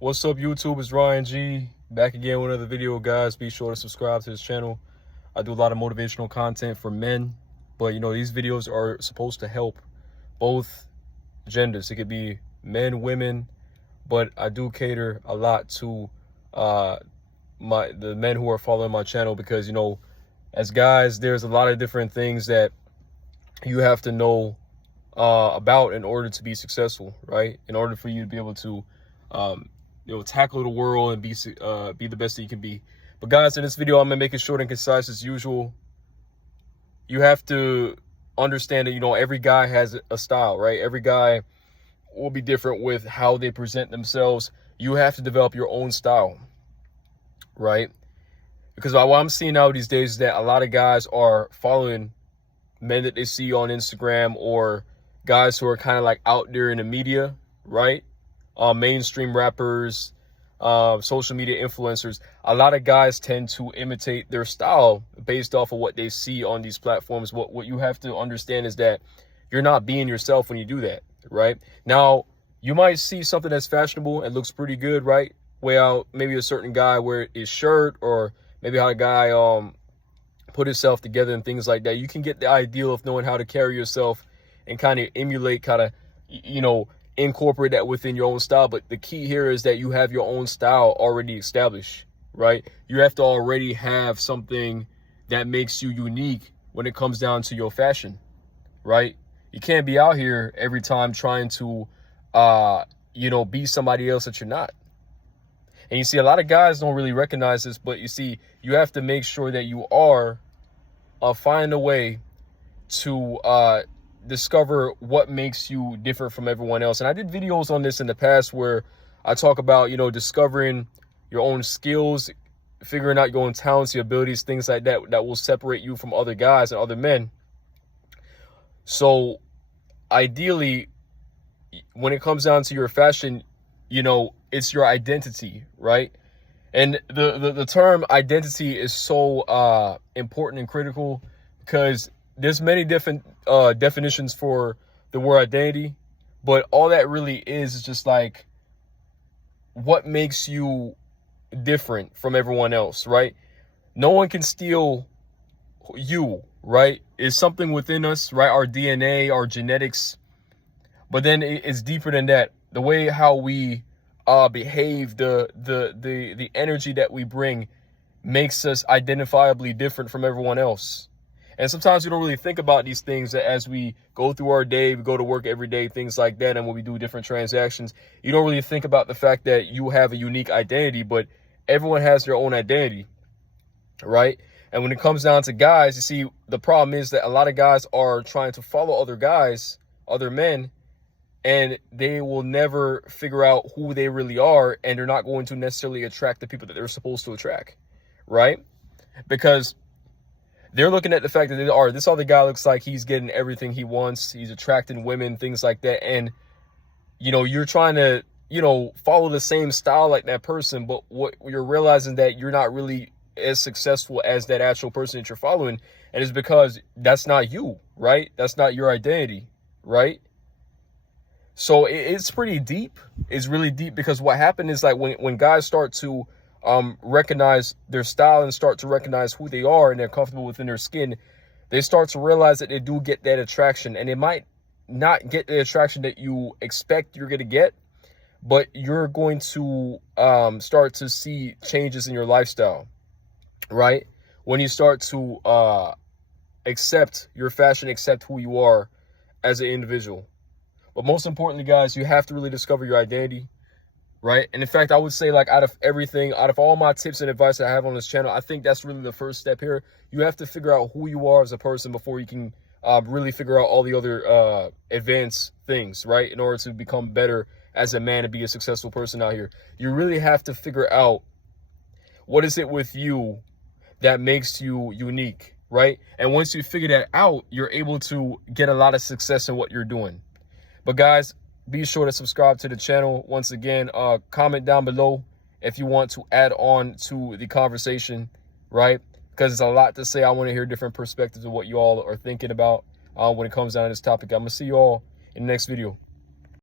What's up, YouTube? It's Ryan G. Back again with another video, guys. Be sure to subscribe to this channel. I do a lot of motivational content for men, but these videos are supposed to help both genders. It could be men, women, but I do cater a lot to the men who are following my channel because as guys, there's a lot of different things that you have to know about in order to be successful, right? In order for you to be able to tackle the world and be the best that you can be. But guys, in this video, I'm gonna make it short and concise as usual. You have to understand that every guy has a style, right? Every guy will be different with how they present themselves. You have to develop your own style, right? Because what I'm seeing now these days is that a lot of guys are following men that they see on Instagram, or guys who are kind of like out there in the media, right? Mainstream rappers, social media influencers. A lot of guys tend to imitate their style based off of what they see on these platforms. What you have to understand is that you're not being yourself when you do that, right? Now, you might see something that's fashionable and looks pretty good, right? Way out, maybe a certain guy wear his shirt, or maybe how a guy put himself together and things like that. You can get the ideal of knowing how to carry yourself and kind of emulate, kind of, incorporate that within your own style. But the key here is that you have your own style already established, right? You have to already have something that makes you unique when it comes down to your fashion, right? You can't be out here every time trying to, be somebody else that you're not. And you see, a lot of guys don't really recognize this, but you see, you have to make sure that you are find a way to discover what makes you different from everyone else. And I did videos on this in the past where I talk about, discovering your own skills, figuring out your own talents, your abilities, things like that, that will separate you from other guys and other men. So ideally, when it comes down to your fashion, it's your identity, right? And the term identity is so important and critical, because there's many different definitions for the word identity, but all that really is just like what makes you different from everyone else, right? No one can steal you, right? It's something within us, right? Our DNA, our genetics. But then it's deeper than that. The way how we behave, the energy that we bring makes us identifiably different from everyone else. And sometimes we don't really think about these things as we go through our day, we go to work every day, things like that. And when we do different transactions, you don't really think about the fact that you have a unique identity, but everyone has their own identity, right? And when it comes down to guys, you see, the problem is that a lot of guys are trying to follow other guys, other men, and they will never figure out who they really are, and they're not going to necessarily attract the people that they're supposed to attract, right? Because they're looking at the fact that this other guy looks like he's getting everything he wants, he's attracting women, things like that, and you're trying to follow the same style like that person, but what you're realizing that you're not really as successful as that actual person that you're following, and it's because that's not you, right? That's not your identity, right? So it's pretty deep. It's really deep, because what happened is, like, when guys start to recognize their style and start to recognize who they are, and they're comfortable within their skin, they start to realize that they do get that attraction. And they might not get the attraction that you expect you're going to get, but you're going to start to see changes in your lifestyle, right? When you start to accept your fashion, accept who you are as an individual. But most importantly, guys, you have to really discover your identity, right? And in fact, I would say, like, out of all my tips and advice that I have on this channel, I think that's really the first step here. You have to figure out who you are as a person before you can really figure out all the other advanced things, right? In order to become better as a man and be a successful person out here, you really have to figure out what is it with you that makes you unique, right? And once you figure that out, you're able to get a lot of success in what you're doing. But guys, be sure to subscribe to the channel. Once again, comment down below if you want to add on to the conversation, right? Because there's a lot to say. I want to hear different perspectives of what you all are thinking about when it comes down to this topic. I'm going to see you all in the next video.